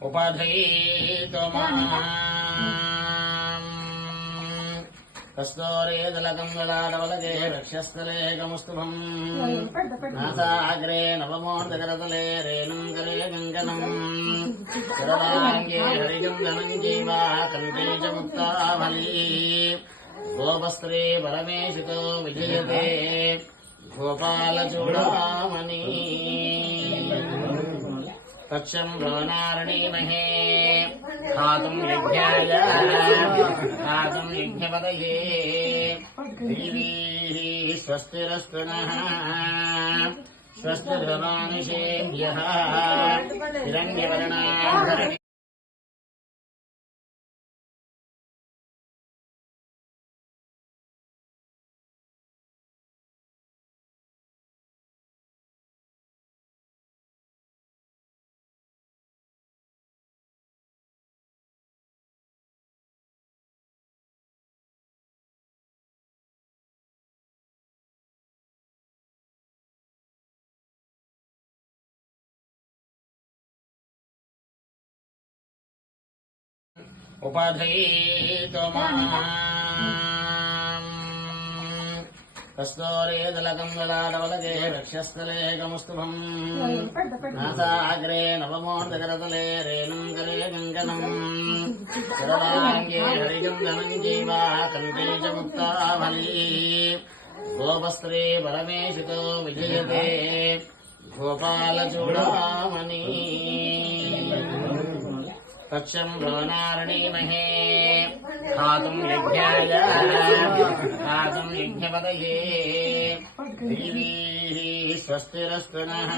ఉపధీతు కస్తూరేదలకం జలాడవలగే రక్షస్థలే కముస్తుభం నాసాగ్రే నవమోర్ధకరతలే రేణుం గంగనం కరళాంగే హరిగంధనం జీవా కంటే చ ముక్తాఫలీ గోపస్త్రే పరమేశితో విజయతే. గోపాలచూడమణీ रोनारणीमहे खातुम् यज्ञाय खातुम् यज्ञपदये देवीः स्वस्तिरस्तु नः स्वस्तिर्मानुषेभ्यः हिरण्यवर्णाधरणि ఉపాధయీతో కస్తూరేదలకం రక్షస్థలే వృక్షస్థలే కముస్తుభం నాసాగ్రే నవమోర్ధకరతలే రేణం కరే కంకణం సరళాంగే విజయతే గోపాలచూడమణీ रोनारणीमहे खातुम् यज्ञाय खातुम् यज्ञपदये देवीः स्वस्तिरस्तु नः